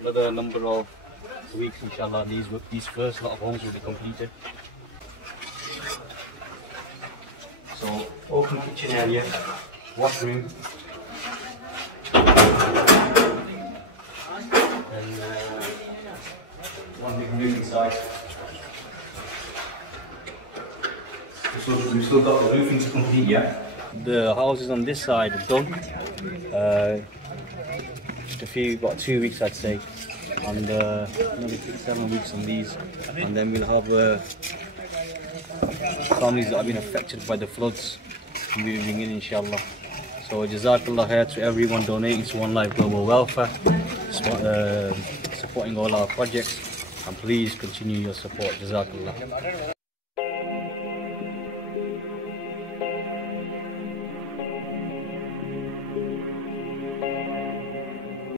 Another number of weeks, inshallah, these first lot of homes will be completed. So, open kitchen area, washroom, and one big room inside. We've still got the roofing to complete yet. The houses on this side are done. About 2 weeks, I'd say, and another 7 weeks on these, and then we'll have families that have been affected by the floods moving in, inshallah. So Jazakallah khair to everyone donating to One Life Global Welfare, supporting all our projects, and please continue your support. Jazakallah.